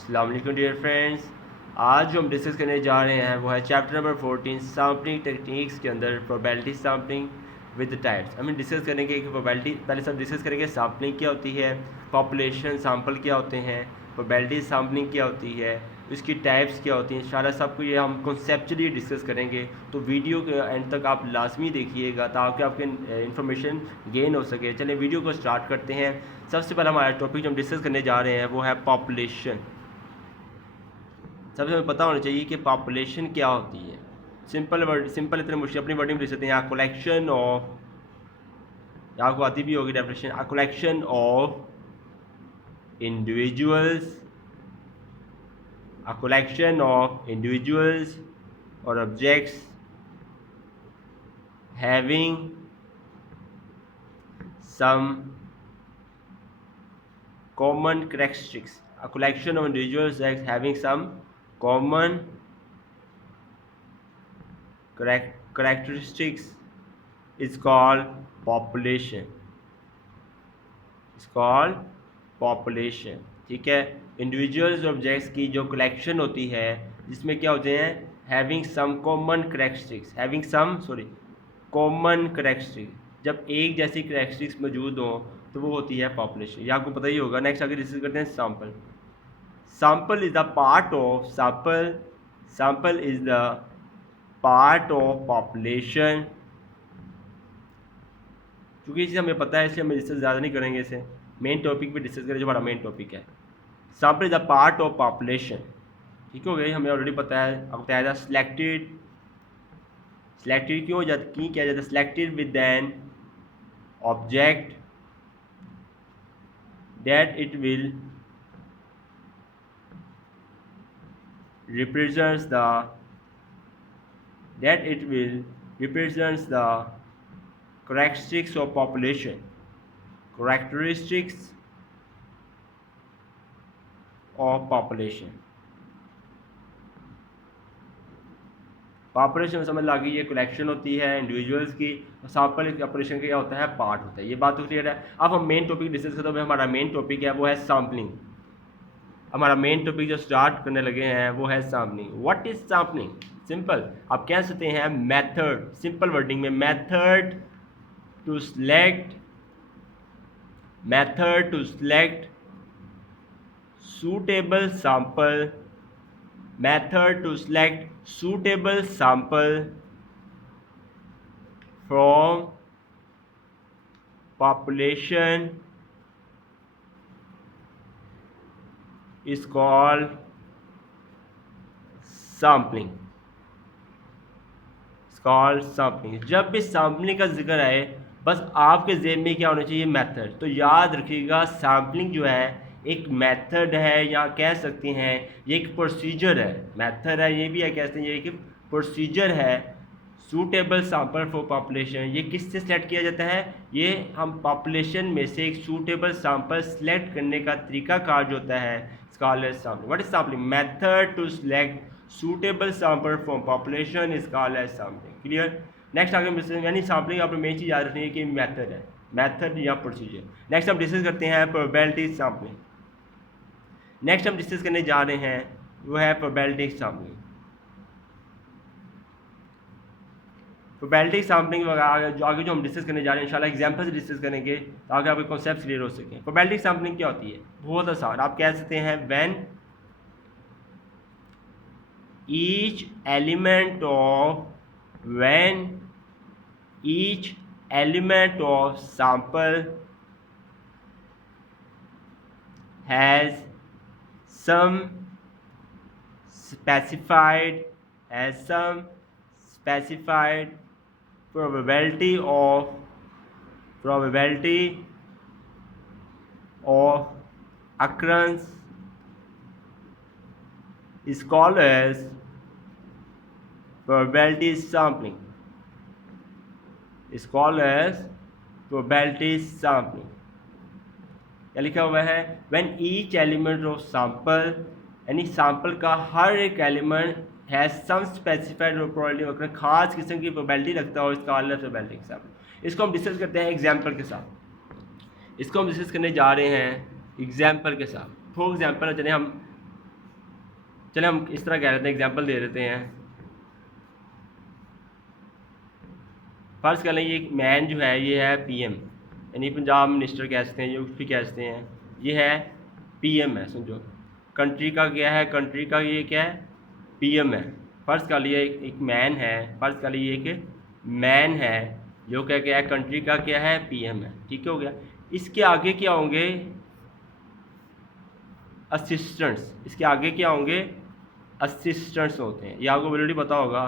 अस्सलाम वालेकुम dear friends. आज जो हम डिस्कस करने जा रहे हैं वो है चैप्टर नंबर 14 सैम्पलिंग टेक्निक्स के अंदर प्रोबेबिलिटी सैम्पलिंग विद टाइप्स। हम डिस्कस करेंगे कि प्रोबेबिलिटी पहले सब डिस्कस करेंगे सैम्पलिंग क्या होती है, पॉपुलेशन सैम्पल क्या होते हैं, प्रोबेबिलिटी सैम्पलिंग क्या होती है, इसकी टाइप्स क्या होती हैं। इंशाल्लाह सबको ये हम कॉन्सेप्चुअली डिस्कस करेंगे, तो वीडियो के एंड तक आप लाजमी देखिएगा ताकि आपके इन्फॉर्मेशन गेन हो सके। चलिए वीडियो को स्टार्ट करते हैं। सबसे पहला हमारा टॉपिक जो हम डिस्कस करने जा रहे हैं वो है पॉपुलेशन। सबसे हमें पता होना चाहिए कि पॉपुलेशन क्या होती है। सिंपल इतने मुश्किल अपनी वर्डिंग में लिख सकते हैं। कलेक्शन ऑफ, आपको आती भी होगी definition, a collection of individuals, a collection of individuals और objects having some common characteristics. A collection of individuals having some common characteristics is called population. It's called population. ठीक है, इंडिविजुअल्स ऑब्जेक्ट्स की जो collection होती है जिसमें क्या होते हैं, having some common characteristics, common characteristics. जब एक जैसी करेक्टरिस्टिक्स मौजूद हो तो वो होती है पॉपुलेशन। ये आपको पता ही होगा। नेक्स्ट आगे डिस्कस करते हैं sample. Sample is the part of sample is the part of population. क्योंकि इसे हमें पता है इसलिए हम डिस्कस ज़्यादा नहीं करेंगे, इसे मेन टॉपिक पे डिस्कस करें जो हमारा मेन टॉपिक है। Sample is the part of population. ठीक हो गई, हमें ऑलरेडी पता है। अब बताया था सिलेक्टेड क्यों किया जाता है, selected with an object that it will represents the characteristics of population, population में समझ लगी, ये कलेक्शन होती है इंडिविजुअल्स की। सैम्पल पॉपुलेशन का क्या होता है, पार्ट होता है। ये बात तो क्लियर है। अब हम मेन टॉपिक डिस्कस करते हैं। हमारा मेन टॉपिक है वो है सैम्पलिंग। हमारा मेन टॉपिक जो स्टार्ट करने लगे हैं वो है sampling. What is sampling? Simple आप कह सकते हैं मेथड, सिंपल वर्डिंग में method to select suitable sample from population is called sampling. जब भी सैम्पलिंग का जिक्र आए बस आपके ज़हन में क्या होना चाहिए, मेथड। तो याद रखिएगा सैम्पलिंग जो है एक मेथड है, या कह सकते हैं ये एक प्रोसीजर है। मेथड है, ये भी है, कहते हैं ये एक प्रोसीजर है। सूटेबल सैंपल फॉर पॉपुलेशन, ये किससे सेलेक्ट किया जाता है? ये हम पॉपुलेशन में से एक सूटेबल सैंपल सेलेक्ट करने का तरीकाकार जो होता है called sampling. What is sampling? Method to select suitable sample from population is called sampling. Clear? Next आगे यानी सैम्पलिंग आपने मेन चीज़ याद रखनी है कि मेथड है, मेथड या प्रोसीजर। नेक्स्ट हम डिस्कस करते हैं प्रोबेबिलिटी सैम्पलिंग। नेक्स्ट हम डिस्कस करने जा रहे हैं वो है प्रोबेबिलिटी सैम्पलिंग। प्रोबेबिलिटी सैम्पलिंग आगे जो हम डिस्कस करने जा रहे हैं इंशाल्लाह एग्जांपल से डिस्कस करेंगे ताकि आपके कॉन्सेप्ट क्लियर हो सके। प्रोबेबिलिटी सैम्पलिंग क्या होती है? बहुत आसान, आप कह सकते हैं when each element of sample has some specified probability of occurrence is called as probability sampling. क्या लिखा हुआ है? When each element of sample, यानी सैंपल का हर एक element has some specified probability of, खास किस्म की प्रोबेबिलिटी रखता हो, इसका अलग प्रोबेबिलिटी सैंपल। इसको हम डिस्कस करते हैं एग्जांपल के साथ। इसको हम डिस्कस करने जा रहे हैं एग्जांपल के साथ। फॉर एग्जांपल चलिए हम चले हम इस तरह कह देते हैं, एग्जांपल दे देते हैं। फर्ज कर लें ये एक मैन जो है ये है पीएम, यानी पंजाब मिनिस्टर कह सकते हैं, यूपी कह सकते हैं, ये है पीएम है। समझो कंट्री का क्या है, कंट्री का ये क्या है, पीएम है। फ़र्ज़ कर लिए एक मैन है, फ़र्ज़ कर लिए एक मैन है जो क्या क्या है, कंट्री का क्या है, पीएम है। ठीक हो गया। इसके आगे क्या होंगे, असिस्टेंट्स। इसके आगे क्या होंगे, असिस्टेंट्स होते हैं, ये आपको ऑलरेडी पता होगा।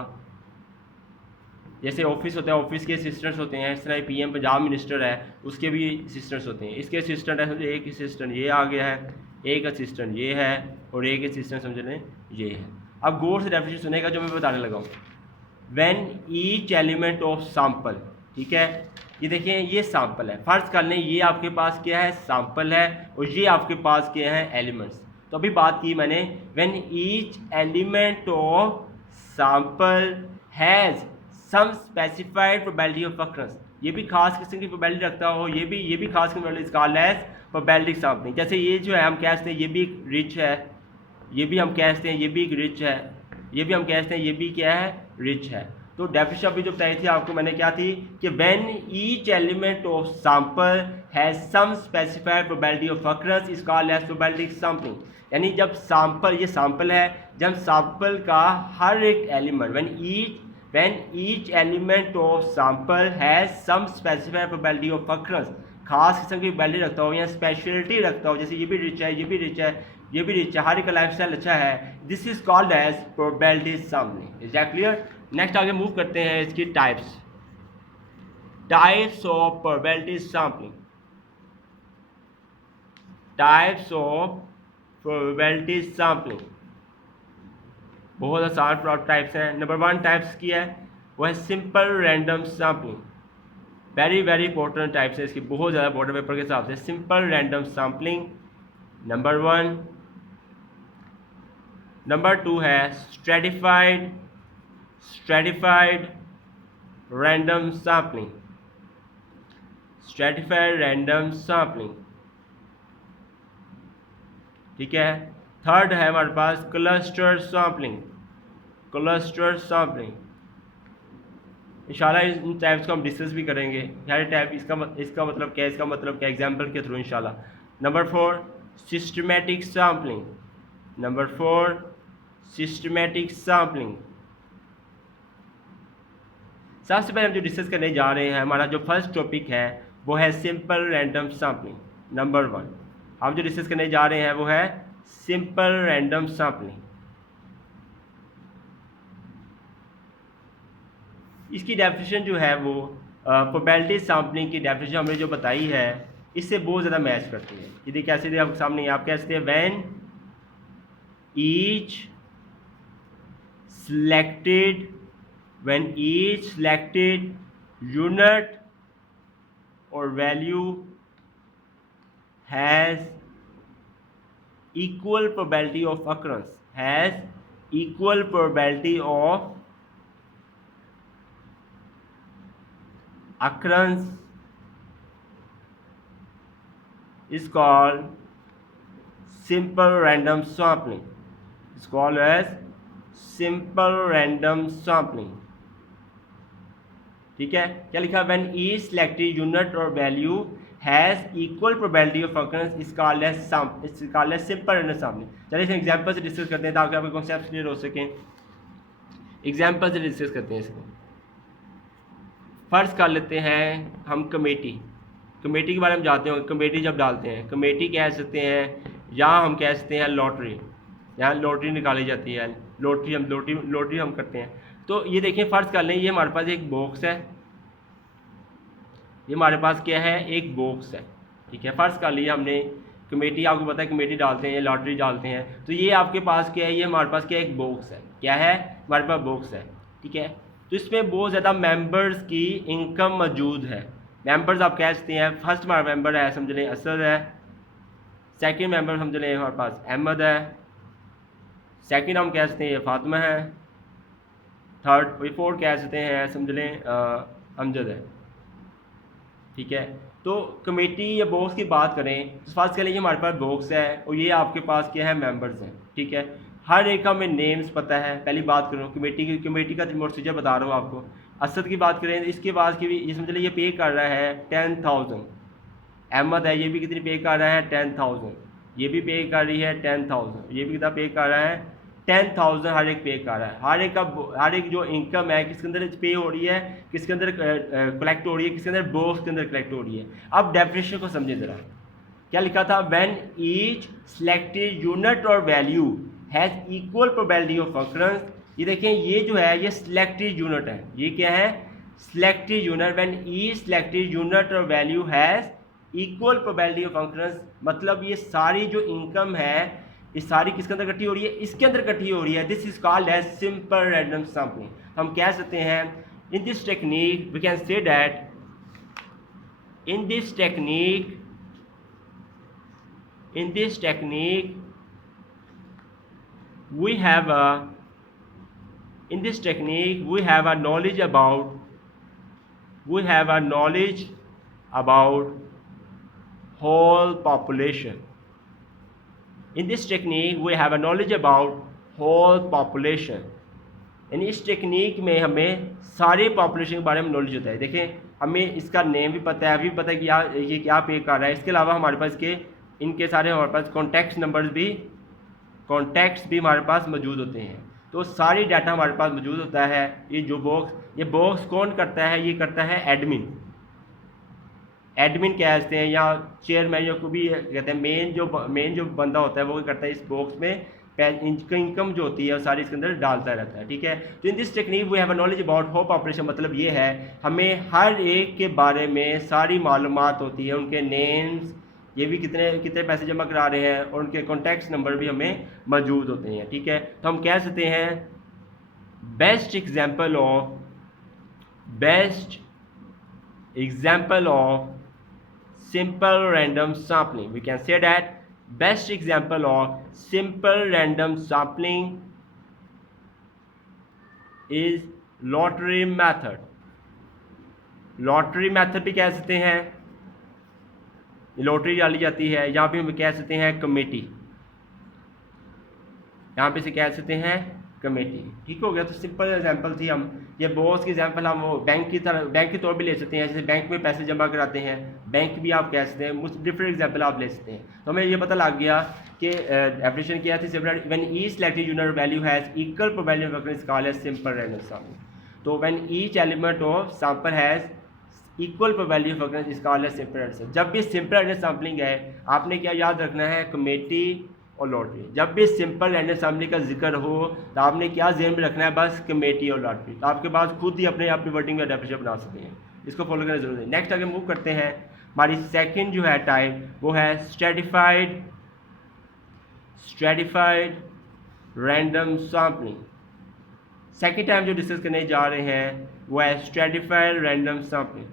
जैसे ऑफिस होता है, ऑफिस के असिस्टेंट्स होते हैं, इस तरह पीएम पंजाब मिनिस्टर है उसके भी असिस्टेंट्स होते हैं। इसके असिस्टेंट है, समझो एक असिस्टेंट ये आ गया है, एक असिस्टेंट ये है, और एक असिस्टेंट समझ लें ये है। अब गौर से डेफिनेशन सुनेगा जो मैं बताने लगा हूँ। When each element of sample, ठीक है, ये देखें ये सैंपल है। फ़र्ज़ कर लें ये आपके पास क्या है, सैंपल है, और ये आपके पास क्या है, एलिमेंट्स। तो अभी बात की मैंने, when each element of sample has some specified probability of occurrence, ये भी खास किस्म की प्रोबेबिलिटी रखता हो, ये भी खास किस्म की कॉल्ड एज प्रोबेबिलिटी सैंपलिंग। जैसे ये जो है हम कह सकते हैं ये भी एक रिच है, ये भी हम कह सकते हैं ये भी एक रिच है, ये भी हम कह सकते हैं ये भी क्या है, रिच है। तो डेफिनेशन अभी जो बताई थी आपको मैंने क्या थी कि when each element of sample has some specified probability of occurrence is called as probability sampling. यानी जब सैंपल, ये सैंपल है, जब सैंपल का हर एक element, when each element of sample has some specified probability of occurrence, खास किस्म की प्रोबेबिलिटी रखता हो या स्पेशलिटी रखता हो, जैसे ये भी रिच है, ये भी रिच है, ये भी रिच है, हर एक का लाइफ स्टाइल अच्छा है, this is called as probability sampling. Is that clear? Next आगे मूव करते हैं इसकी types. Types of probability sampling, types of probability sampling बहुत आसान टाइप्स हैं। नंबर 1 टाइप्स की है वो है simple random sampling. Very very important types है इसकी, बहुत ज़्यादा इंपॉर्टेंट पेपर के हिसाब से। Simple random sampling number 1। Number 2 है stratified random sampling, stratified random sampling, ठीक है। थर्ड है हमारे पास क्लस्टर सैम्पलिंग, क्लस्टर सैम्पलिंग। इंशाल्लाह इन टाइप्स को हम डिस्कस भी करेंगे, सारे टाइप इसका मतलब क्या है, इसका मतलब क्या, एग्जाम्पल के थ्रू इंशाल्लाह। Number 4 systematic sampling, number 4 systematic sampling. सबसे पहले हम जो डिस्कस करने जा रहे हैं, हमारा जो फर्स्ट टॉपिक है वो है सिंपल रैंडम सैम्पलिंग। नंबर 1 हम जो डिस्कस करने जा रहे हैं वो है सिंपल रैंडम सैम्पलिंग। इसकी डेफिनेशन जो है वो प्रोबेबिलिटी सैम्पलिंग की डेफिनेशन हमने जो बताई है इससे बहुत ज़्यादा मैच करती है। ये देखिए कैसे आपके सामने, आप कह सकते हैं व्हेन ईच सिलेक्टेड यूनिट और value has equal probability of occurrence, has equal probability of occurrence is called simple random sampling. It's called as simple random sampling, ठीक है। क्या लिखा, when each selected unit or value has equal probability of occurrence is called as simple random sampling। चलिए इसे example से discuss करते हैं ताकि आपके कॉन्सेप्ट क्लियर हो सकें। एग्जांपल से डिस्कस करते हैं इसको। फर्ज कर लेते हैं हम कमेटी के बारे में जानते हैं। कमेटी जब डालते हैं, कमेटी कह सकते हैं, या हम कह सकते हैं लॉटरी, यहाँ लॉटरी निकाली जाती है, लॉटरी हम करते हैं। तो ये देखिए फ़र्ज़ कर लें ये हमारे पास एक बॉक्स है, ये हमारे पास क्या है, एक बॉक्स है, ठीक है। फ़र्ज़ कर लिया हमने कमेटी, आपको पता है कमेटी डालते हैं, लॉटरी डालते हैं, तो ये आपके पास क्या है, ये हमारे पास क्या एक बॉक्स है, क्या है हमारे पास बॉक्स है, ठीक है। तो इसमें बहुत ज़्यादा मेंबर्स की इनकम मौजूद है। मेंबर्स आप कह सकते हैं, फर्स्ट हमारा मेंबर है समझ लें असद है, सेकंड मेंबर समझ लें हमारे पास अहमद है, सेकंड हम कह सकते हैं फातिमा है, फोर्थ कह सकते हैं समझ लें अमजद है, ठीक है। तो कमेटी या बॉक्स की बात करें तो फर्स्ट कह लीजिए हमारे पास बॉक्स है और ये आपके पास क्या है, मेंबर्स हैं, ठीक है। हर एक का हमें नेम्स पता है। पहली बात करूँ कमेटी का प्रोसीजर बता रहा हूँ आपको। असद की बात करें, इसके बाद की भी ये समझ लीजिए पे कर रहा है 10,000। अहमद है, ये भी कितनी पे कर रहा है 10,000। ये भी पे कर रही है 10,000। ये भी कितना पे कर रहा है 10,000। हर एक पे कर रहा है। हर एक जो इनकम है किसके अंदर पे हो रही है, किसके अंदर कलेक्ट हो रही है, किसके अंदर बॉक्स के अंदर कलेक्ट हो रही है। अब डेफिनेशन को समझे ज़रा, क्या लिखा था, व्हेन ईच सिलेक्टेड यूनिट और value has equal probability of occurrence. ये देखें, ये जो है ये सिलेक्टेड यूनिट है। ये क्या है, selected unit. When each selected unit और value has equal probability of occurrence, मतलब ये सारी जो इनकम है ये सारी किसके अंदर इकट्ठी हो रही है, इसके अंदर इकट्ठी हो रही है। This is called as simple random sampling. हम कह सकते हैं in this technique we can say that in this technique we have a knowledge about whole population. In this technique we have a knowledge about whole population. यानी इस technique में हमें सारे population के बारे में नॉलेज होता है। देखें, हमें इसका नेम भी पता है, अभी पता है कि ये क्या पे कर रहा है। इसके अलावा हमारे पास इनके सारे हमारे पास कॉन्टैक्ट्स भी हमारे पास मौजूद होते हैं। तो सारी डाटा हमारे पास मौजूद होता है। ये बॉक्स कौन करता है, ये करता है एडमिन कहते हैं, या चेयरमैन जो को भी कहते हैं। मेन जो बंदा होता है वो करता है इस बॉक्स में इनकम जो होती है सारी इसके अंदर डालता रहता है। ठीक है, तो in this technique we have a knowledge about whole population. मतलब ये है हमें हर एक के बारे में सारी मालूमात होती है, उनके नेम्स, ये भी कितने पैसे जमा करा रहे हैं, और उनके कॉन्टैक्ट नंबर भी हमें मौजूद होते हैं। ठीक है, तो हम कह सकते हैं best example of simple random sampling, we can say that best example of simple random sampling is lottery method. lottery method भी कह सकते हैं, लॉटरी डाली जाती है। यहाँ पे हम कह सकते हैं कमेटी, यहाँ पे से कह सकते हैं कमेटी। ठीक हो गया, तो सिंपल एग्जांपल थी। हम ये बॉस की एग्जांपल हम बैंक के तौर पे ले सकते हैं। जैसे बैंक में पैसे जमा कराते हैं, बैंक भी आप कह सकते हैं, मुझ डिफरेंट एग्जांपल आप ले सकते हैं। तो हमें ये पता लग गया कि डेफिनेशन क्या थी, when each selected unit value has equal probability of occurrence called as simple random sampling. तो when each element of sample has equal probability of occurrence is called as simple random. जब भी simple random sampling है, आपने क्या याद रखना है, committee और लॉटरी। जब भी सिंपल रैंडम सैंपलिंग का जिक्र हो तो आपने क्या ज़हन में रखना है, बस कमेटी और लॉटरी। तो आपके पास खुद ही अपनी वर्डिंग में डेफिनेशन बना सकते हैं। इसको फॉलो करने की जरूरत है। नेक्स्ट आगे मूव करते हैं। हमारी सेकंड जो है टाइप वो है stratified random sampling. Second time जो डिस्कस करने जा रहे हैं वो है stratified random sampling.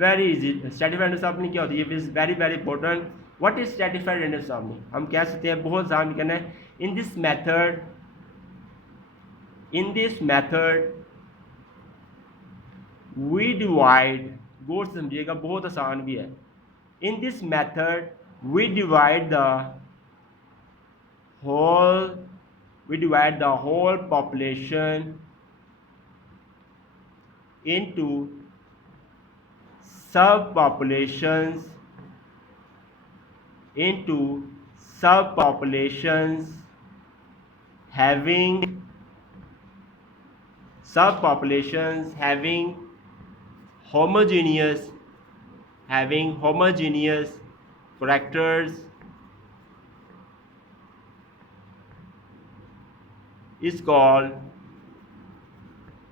Very easy. Stratified random sampling क्या होती है, is very very important. What is stratified random sampling? हम कह सकते हैं बहुत आसान कहना है, in this method we divide, गौर से समझिएगा, बहुत आसान भी है। In this method we divide the whole population into subpopulations having homogeneous characters is called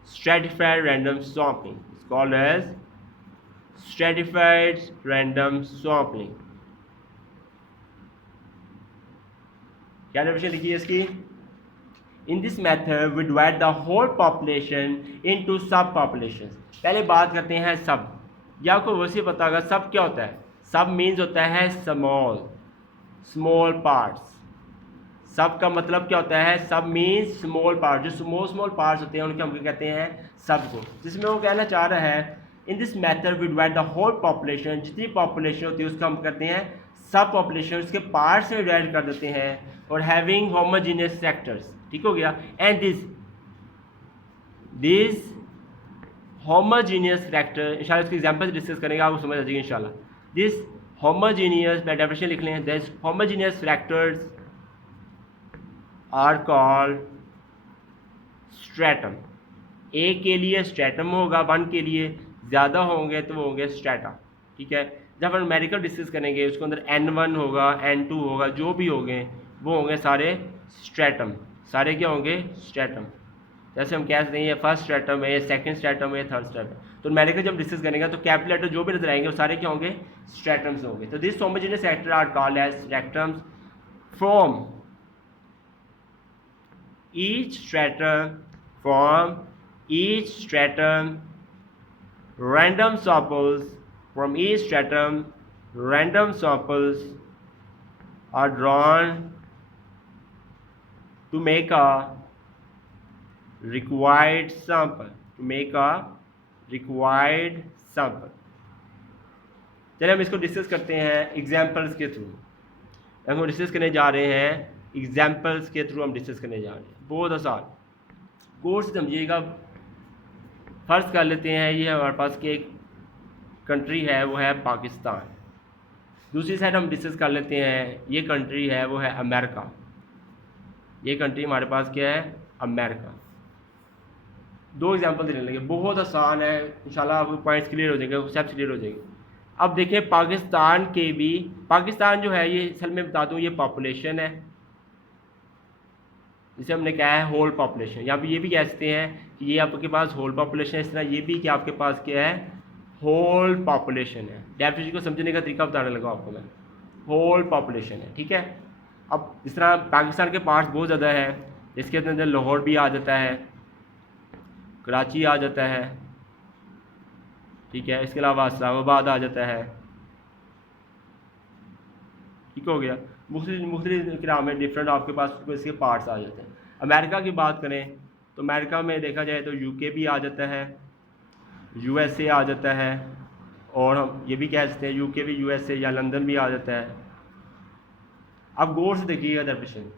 stratified random sampling. It's called as stratified random sampling. क्या डेफिनेशन लिखी है इसकी, in this method we divide the whole population into sub population. पहले बात करते हैं सब। या आपको वैसे पता होगा सब क्या होता है, सब मीन्स होता है स्मॉल पार्ट्स। सब का मतलब क्या होता है, सब मीन्स स्मॉल पार्ट। जो स्मॉल पार्ट्स होते हैं उनके हम कहते हैं सब को। जिसमें वो कहना चाह रहा है in this method we divide the whole population, जितनी पॉपुलेशन होती है उसका हम करते हैं सब पॉपुलेशन, उसके पार्ट्स में डिवाइड कर देते हैं। और हैविंग होमोजीनियस सेक्टर्स, ठीक हो गया। एंड दिस होमोजीनियस फैक्टर, इंशाल्लाह इसके एग्जांपल डिस्कस करेंगे, आपको समझ आ जाएगी इंशाल्लाह। दिस होमोजीनियस, मैं डेफिनेशन लिख लें, this homogeneous factors are called stratum. A के लिए स्ट्रेटम होगा, 1 के लिए, ज़्यादा होंगे तो वो होंगे स्ट्रेटा, ठीक है। जब हम न्यूमेरिकल डिस्कस करेंगे उसके अंदर n1 होगा, n2 होगा, जो भी होंगे वो होंगे सारे स्ट्रेटम, सारे क्या होंगे स्ट्रेटम। जैसे हम कह सकते हैं ये फर्स्ट स्ट्रेटम है, सेकंड स्ट्रेटम है, थर्ड स्ट्रेटम। तो न्यूमेरिकल जब डिस्कस करेंगे तो कैपिटल लेटर जो भी नजर आएंगे वो सारे क्या होंगे स्ट्रेटम्स होंगे। तो this homogeneous sector are called as stratums from each stratum, from each stratum random samples, from each stratum random samples are drawn to make a required sample, to make a required sample। चलिए हम इसको discuss करते हैं examples के through. हम discuss करने जा रहे हैं एग्जाम्पल्स के थ्रू, हम डिस्कस करने जा रहे हैं, बहुत आसान कोर्स समझिएगा। फर्ज कर लेते हैं ये हमारे पास की एक कंट्री है, वो है पाकिस्तान। दूसरी साइड हम डिस्कस कर लेते हैं ये कंट्री है, वो है अमेरिका। ये कंट्री हमारे पास क्या है अमेरिका। 2 एग्जांपल देने लगे, बहुत आसान है, इंशाल्लाह आपको पॉइंट्स क्लियर हो जाएंगे, स्टेप्स क्लियर हो जाएंगे। अब देखें पाकिस्तान के भी, पाकिस्तान जो है ये असल में बता दूँ ये पॉपुलेशन है, जिसे हमने कहा है होल पॉपुलेशन। यहाँ पे ये भी कह सकते हैं कि ये आपके पास होल पॉपुलेशन है, इस तरह ये भी कि आपके पास क्या है होल पॉपुलेशन है। डेफिनेशन को समझने का तरीका बताने लगा आपको मैं, होल पॉपुलेशन है, ठीक है। अब इस तरह पाकिस्तान के पार्ट्स बहुत ज़्यादा है, इसके अंदर लाहौर भी आ जाता है, कराची आ जाता है, ठीक है, इसके अलावा इस्लामाबाद आ जाता है, ठीक हो गया। मुख्तलिफ किराम में डिफरेंट आपके पास इसके पार्ट्स आ जाते हैं। अमेरिका की बात करें तो अमेरिका में देखा जाए तो यूके भी आ जाता है, यूएसए आ जाता है, और हम ये भी कह सकते हैं यूके भी यूएसए या लंदन भी आ जाता है। अब गौर से देखिएगा डेफिनेशन,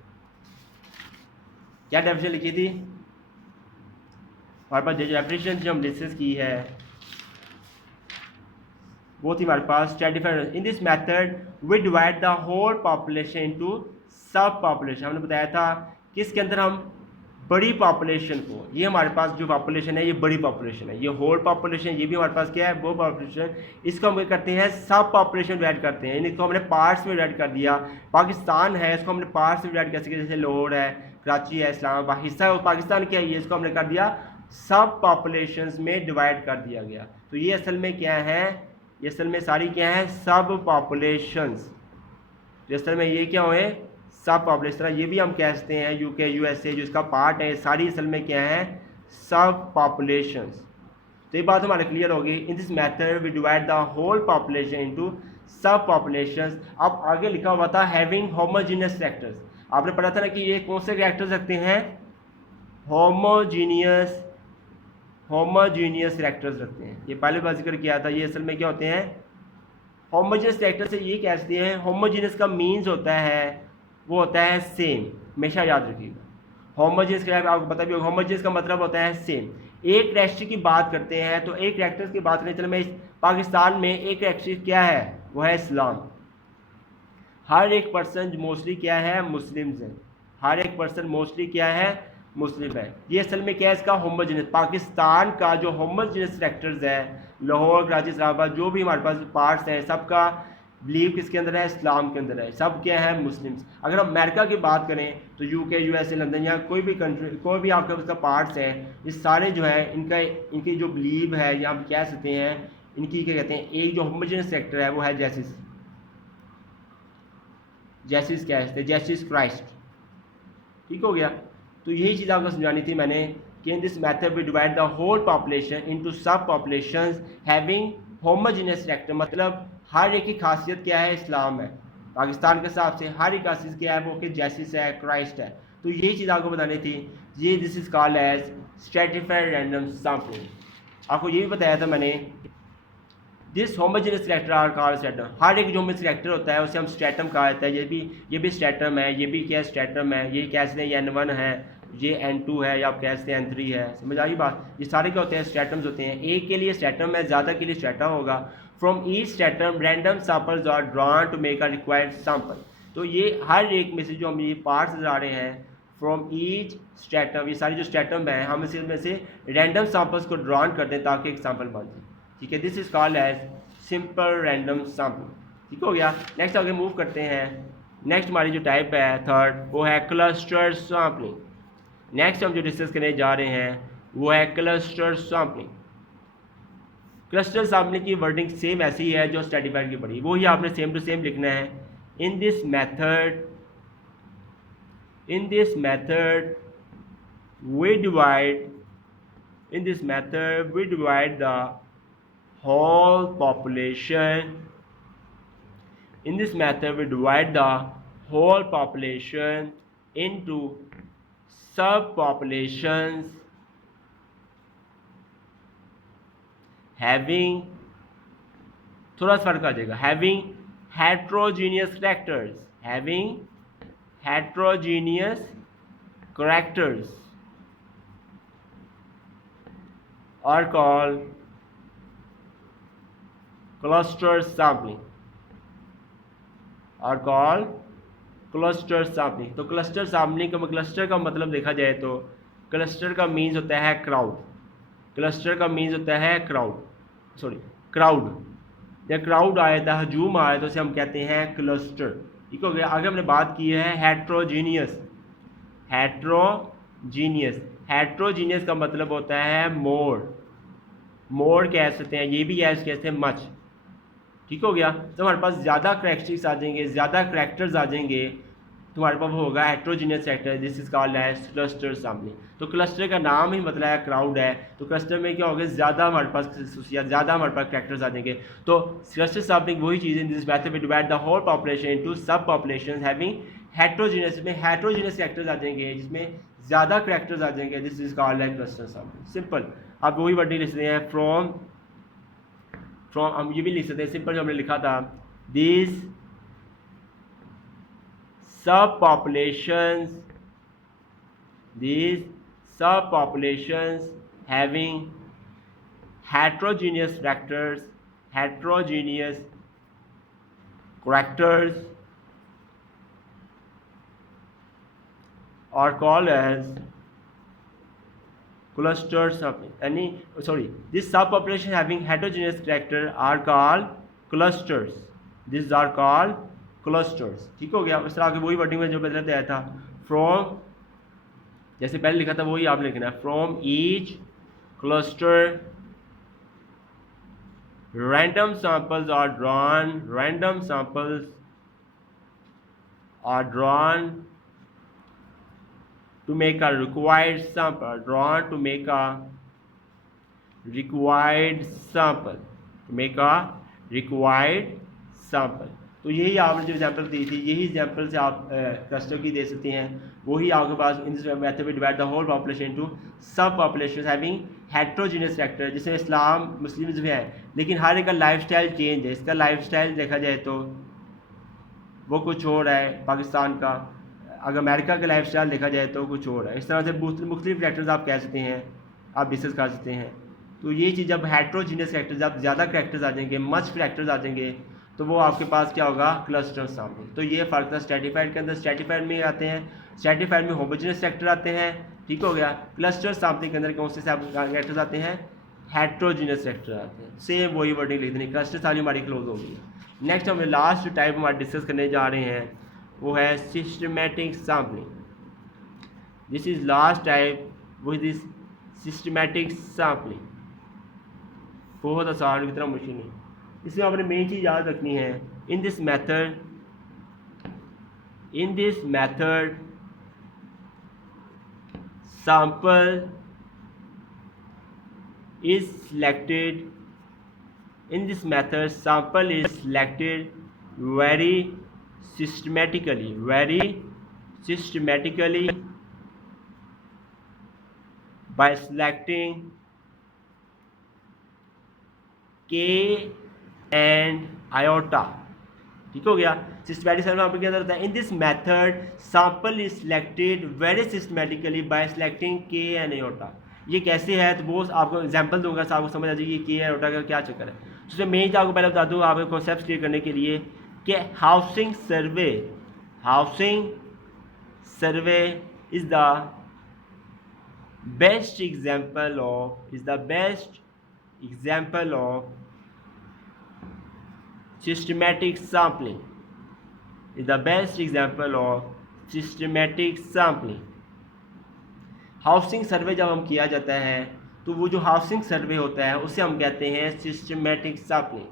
क्या डेफिनेशन लिखी थी हमारे पास, डेफिनेशन जो हम डिस्कस की है वो थी हमारे पास stratified. In this method we divide the whole population into sub population. हमने बताया था कि इसके अंदर हम बड़ी पॉपुलेशन को, ये हमारे पास जो पॉपुलेशन है ये बड़ी पॉपुलेशन है, ये होल पॉपुलेशन, ये भी हमारे पास क्या है वो पॉपुलेशन, इसको हम करते हैं सब पॉपुलेशन डिवाइड करते हैं, इसको हमने पार्ट्स में डिवाइड कर दिया। पाकिस्तान है इसको हमने पार्ट्स में डिवाइड कर सके, जैसे लाहौर है, कराची है, इस्लामाबाद हिस्सा पाकिस्तान क्या है, इसको हमने कर दिया सब पॉपुलेशंस में डिवाइड कर दिया गया। तो ये असल में क्या है, ये असल में सारी क्या है सब पॉपुलेशंस, जो असल में ये क्या हुए सब पॉपुलेशन। ये भी हम कह सकते हैं यूके यूएसए जो इसका पार्ट है, सारी असल में क्या है सब पॉपुलेशंस। तो ये बात हमारे क्लियर होगी। In this method we divide the whole population into sub populations. अब आगे लिखा हुआ था हैविंग होमोजीनियस फैक्टर्स। आपने पढ़ा था ना कि ये कौन से फैक्टर्स रखते हैं, होमोजीनियस फैक्टर्स रखते हैं। ये पहले बार जिक्र किया था, ये असल में क्या होते हैं होमोजीनियस फैक्टर से ये कहते हैं, होमोजीनियस का मीन्स होता है वो होता है सेम, हमेशा याद रखिएगा। होमोजीनियस का आपको पता भी होगा, होमोजीनियस का मतलब होता है सेम। एक कैरेक्टर की बात करते हैं तो एक कैरेक्टर की बात करें, चलो मैं पाकिस्तान में एक कैरेक्टर क्या है वो है इस्लाम। हर एक पर्सन मोस्टली क्या है मुस्लिम्स हैं, हर एक पर्सन मोस्टली क्या है मुस्लिम है। ये असल में क्या है इसका होमोजीनियस, पाकिस्तान का जो होमोजीनियस फैक्टर्स है, लाहौर कराची इस्लामाबाद जो भी हमारे पास पार्ट्स हैं सबका बिलीव किसके अंदर है इस्लाम के अंदर है, सब क्या है मुस्लिम्स। अगर हम अमेरिका की बात करें तो यूके यूएसए लंदन या कोई भी कंट्री कोई भी आपके उसका पार्ट्स है, ये सारे जो है इनकी जो बिलीव है या हम कह सकते हैं इनकी क्या कहते हैं, एक जो होमोजेनियस सेक्टर है वो है जेसिस क्या कहते हैं जेसिस क्राइस्ट, ठीक हो गया। तो यही चीज़ आपको समझानी थी मैंने कि in this method we divide the whole population into sub populations having homogeneous sector, मतलब हर एक की खासियत क्या है इस्लाम है। पाकिस्तान के हिसाब से हर एक खासियत क्या है वो कि जेसिस है क्राइस्ट है। तो यही चीज़ आपको बतानी थी, ये this is called as stratified random sampling. आपको ये भी बताया था मैंने this homogeneous character are called stratum. हर एक जो होमोजेनियस करेक्टर होता है उसे हम स्ट्रैटम कहा जाता है। ये भी स्ट्रैटम है, ये भी क्या स्ट्रैटम है, ये कह सकते हैं N1 है, ये N2 है, या आप कह सकते हैं N3 है। समझ आई बात? ये सारे क्या होते हैं? स्ट्रैटम्स होते हैं। एक के लिए स्ट्रैटम है, ज़्यादा के लिए स्ट्रैटा होगा। From each stratum random samples are drawn to make a required sample. तो ये हर एक में से जो हम ये पार्ट्स नजर आ रहे हैं फ्रॉम ईच स्ट्रैटम, ये सारी जो स्ट्रैटम है हम इसमें से रैंडम सैंपल्स को ड्रॉन कर दें ताकि एक सैंपल बन जाए। ठीक है, this is called as simple random sampling. ठीक हो गया। नेक्स्ट आगे मूव करते हैं। नेक्स्ट हमारी जो टाइप है थर्ड वो है क्लस्टर सैंपलिंग। नेक्स्ट हम जो डिस्कस करने जा रहे हैं वो है क्लस्टर सैंपलिंग। क्लस्टर सैंपलिंग की वर्डिंग सेम ऐसी है जो स्ट्रैटिफाइड की पड़ी, वो ही आपने सेम टू सेम लिखना है। In this method we divide the whole population into subpopulations having, थोड़ा सा फर्क आ जाएगा, having heterogeneous characters are called cluster sampling। तो क्लस्टर सैम्पलिंग का क्लस्टर का मतलब देखा जाए तो क्लस्टर का मीन्स होता है क्राउड। जब क्राउड आया था, हजूम आया तो उसे हम कहते हैं क्लस्टर। ठीक हो गया। आगे हमने बात की है हेट्रोजीनियस का मतलब होता है मोर कह सकते हैं, ये भी कह सकते हैं मच। ठीक हो गया। तो हमारे पास ज़्यादा करैक्टरिस्टिक्स आ जाएंगे, ज़्यादा करैक्टर्स आ जाएंगे, तो हमारे पास होगा heterogeneous character. This is called as cluster sampling. तो क्लस्टर का नाम ही मतलब है क्राउड है, तो क्लस्टर में क्या होगा, ज़्यादा हमारे पास करैक्टर्स आ जाएंगे। तो क्लस्टर सैम्पलिंग वही चीज़ है। This method we divide the whole population into sub population having heterogeneous, में हेट्रोजीनियस करैक्टर्स आ जाएंगे जिसमें ज़्यादा करैक्टर्स आ जाएंगे। This is called as cluster sampling. Simple. आप वही वर्डिंग लिख सकते हैं फ्रॉम हम ये भी लिख सकते हैं सिंपल जो हमने लिखा था, this subpopulations having heterogeneous characters are called as clusters of this subpopulation having heterogeneous character are called clusters। These are called clusters। ठीक हो गया। उस तरह आगे वही वर्डिंग में जो बदलते आया था, फ्रॉम जैसे पहले लिखा था वही आप लिखना है, from each cluster random samples are drawn to make a required sample। तो यही आपने जो एग्जांपल दी थी, यही एग्जांपल से आप क्लस्टर की दे सकते हैं। वही आपके पास in this method we divide the whole population into sub population having heterogeneous factor. जैसे इस्लाम मुस्लिम्स भी है, लेकिन हर एक का लाइफस्टाइल चेंज है। इसका लाइफस्टाइल देखा जाए तो वो कुछ और है पाकिस्तान का, अगर अमेरिका का लाइफस्टाइल देखा जाए तो कुछ और है। इस तरह से मुख्तलिफ फैक्टर्स आप कह सकते हैं, आप डिस्कस कर सकते हैं। तो ये चीज़ जब हेट्रोजीनियस फैक्टर्स, जब ज़्यादा करैक्टर्स आ जाएंगे, मच करैक्टर्स आ जाएंगे, तो वो आपके पास क्या होगा, क्लस्टर सैम्पलिंग। तो ये फ़र्क था स्ट्रैटिफाइड के अंदर। स्ट्रैटिफाइड में आते हैं, स्ट्रैटिफाइड में होमोजेनियस फैक्टर आते हैं। ठीक हो गया। क्लस्टर सैम्पलिंग के अंदर कौन से फैक्टर्स आते हैं, हेट्रोजीनियस फैक्टर आते हैं। सेम वही वर्डिंग लिख देनी। क्लस्टर सारी हमारी क्लोज होगी। नेक्स्ट हम लास्ट टाइप हमारे डिस्कस करने जा रहे हैं वो है systematic sampling. This is last type, वो दिस सिस्टमैटिक सैम्पलिंग। बहुत आसान, इतना मुश्किल नहीं। इसमें आपने मेन चीज़ याद रखनी है, in this method sample is selected very systematically by selecting k and iota. ठीक हो गया। सिस्टमैटिक सर्वे आपके अंदर होता है। In this method sample is selected very systematically bye selecting के एंड आयोटा। ये कैसे है तो वो आपको एग्जांपल दूंगा, तो आपको समझ आ जाएगी के आयोटा का क्या चक्कर है। तो मेन आपको पहले बता दूँ आपके कॉन्सेप्ट क्लियर करने के लिए कि housing survey is the best example of systematic sampling is the best example of systematic sampling। Housing survey जब हम किया जाता है तो वो जो हाउसिंग सर्वे होता है उसे हम कहते हैं systematic sampling.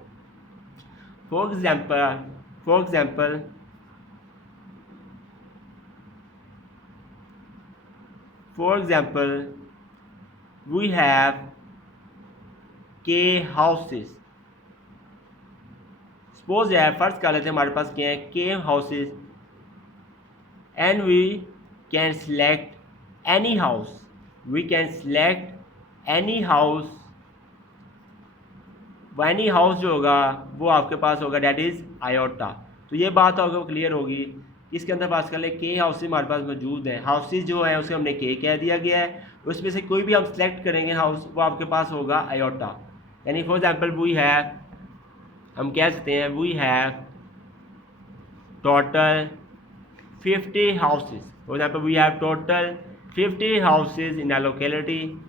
For example we have K houses. Suppose है फर्स्ट कर लेते हैं हमारे पास क्या है K houses and we can select any house जो होगा वो आपके पास होगा डेट इज आयोटा। तो ये बात आपको क्लियर होगी। इसके अंदर पास कर ले के हाउसेस हमारे पास मौजूद है। हाउसेस जो है उसे हमने के कह दिया गया है, उसमें से कोई भी हम सिलेक्ट करेंगे हाउस वो आपके पास होगा आयोटा। यानी फॉर एग्जाम्पल वी हैव, हम कह सकते हैं we have total 50 houses. For example we have total 50 houses in a locality.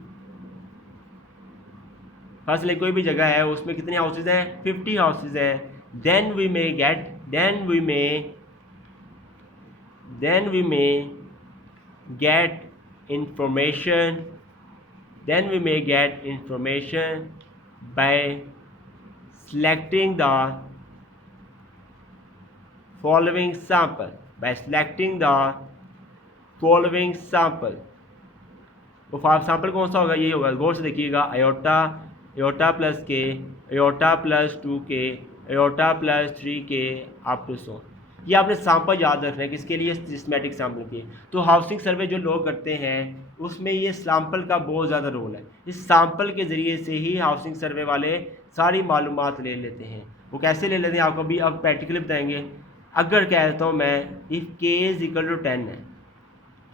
Firstly कोई भी जगह है उसमें कितने हाउसेस हैं, 50 हाउसेस हैं। Then we may get information by selecting the following sample तो सैंपल कौन सा होगा, यही होगा। गौर से देखिएगा iota plus k, iota plus 2k, iota plus 3k up to so. ये आपने सैंपल याद रखना है किसके लिए, सिस्टमैटिक सैंपल के। तो हाउसिंग सर्वे जो लोग करते हैं उसमें ये सैंपल का बहुत ज़्यादा रोल है। इस सैंपल के ज़रिए से ही हाउसिंग सर्वे वाले सारी मालूमात ले लेते हैं। वो कैसे ले लेते हैं आपको भी अब प्रैक्टिकली बताएंगे। अगर कहता हूँ मैं if k is equal to 10 है,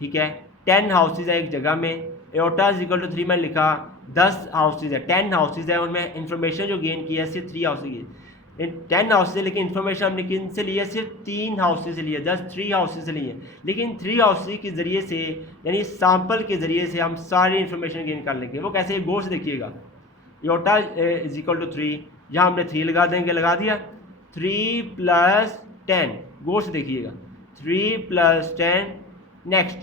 ठीक है, 10 हाउसेज है एक जगह में, आयोटा इज इक्वल टू 3 में लिखा, 10 हाउसेज है, 10 हाउसेज है, उनमें इंफॉर्मेशन जो गेन किया है सिर्फ 3 हाउसेज, 10 हाउसेज है, लेकिन इन्फॉर्मेशन हमने किन से लिया, सिर्फ 3 हाउसेज से लिया, जस्ट 3 हाउसेज से लिए। लेकिन 3 हाउसेज के ज़रिए से यानी सैंपल के ज़रिए से हम सारी इन्फॉर्मेशन गेन कर लेंगे। वो कैसे, गौर से देखिएगा। आयोटा इज इक्वल टू 3, यहाँ हमने 3 लगा देंगे, लगा दिया, 3 + 10, गौर से देखिएगा, 3 + 10, नेक्स्ट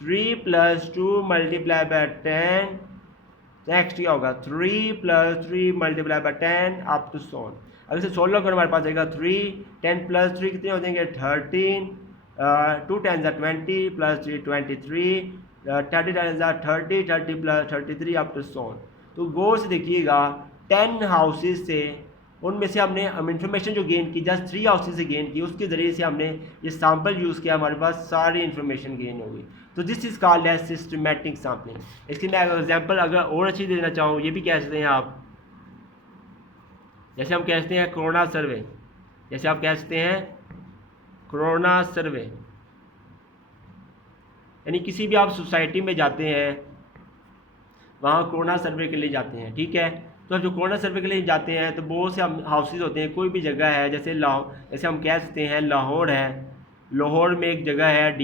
3 + 2 × 10, नेक्स्ट क्या होगा 3 + 3 × 10 अप टू सो। अगर से 16 करो हमारे पास आएगा 3, 10 + 3 कितने हो जाएंगे 13, 2 10 = 20 + 3 23, 30 10 = 30, 30 + 33 अप टू सो। तो गौर से देखिएगा 10 हाउसेज से उनमें से हमने इंफॉर्मेशन जो गेन की जस्ट 3 हाउसेज से गेन की, उसके ज़रिए से हमने ये सैंपल यूज़ किया, हमारे पास सारी इन्फॉर्मेशन गेन हो गई। तो this is called as systematic sampling. इसकी मैं एग्जांपल अगर और अच्छी देना चाहूँ, ये भी कह सकते हैं आप, जैसे हम कहते हैं कोरोना सर्वे, जैसे आप कह सकते हैं कोरोना सर्वे, यानी किसी भी आप सोसाइटी में जाते हैं वहाँ कोरोना सर्वे के लिए जाते हैं, ठीक है। तो जो कोरोना सर्वे के लिए जाते हैं तो बहुत से हाउसेज होते हैं, कोई भी जगह है, जैसे जैसे हम कह सकते हैं लाहौर है, लाहौर में एक जगह है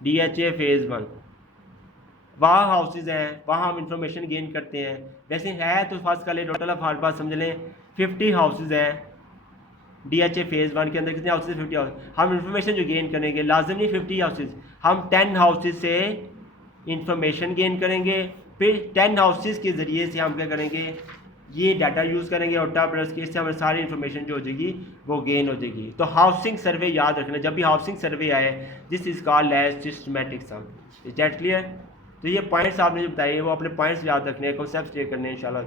DHA फेज़ 1, वहाँ हाउसेज हैं, वहाँ हम इंफॉर्मेशन गेन करते हैं। वैसे है तो फर्स्ट का ले टोटल ऑफ हमारे पास समझ लें 50 हाउसेज हैं DHA फेज़ 1 के अंदर, कितने हाउसेज 50 हाउसेज। हम इंफॉर्मेशन जो गेन करेंगे लाजम नहीं 50 हाउसेज, हम 10 हाउसेज से इंफॉर्मेशन गेन करेंगे, फिर 10 हाउसेज के ज़रिए से हम क्या करेंगे, ये डाटा यूज़ करेंगे और प्लस के, इससे हमें सारी इन्फॉर्मेशन जो हो जाएगी वो गेन हो जाएगी। तो हाउसिंग सर्वे याद रखना, जब भी हाउसिंग सर्वे आए this is called as systematic sampling. Is that clear. तो ये पॉइंट्स आपने जो बताए वो अपने पॉइंट्स याद रखने हैं, कॉन्सेप्ट क्लियर करने हैं इंशाल्लाह।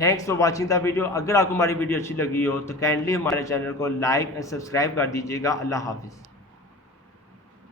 Thanks for watching the video. अगर आपको हमारी वीडियो अच्छी लगी हो तो काइंडली हमारे चैनल को लाइक एंड सब्सक्राइब कर दीजिएगा। अल्लाह हाफिज़।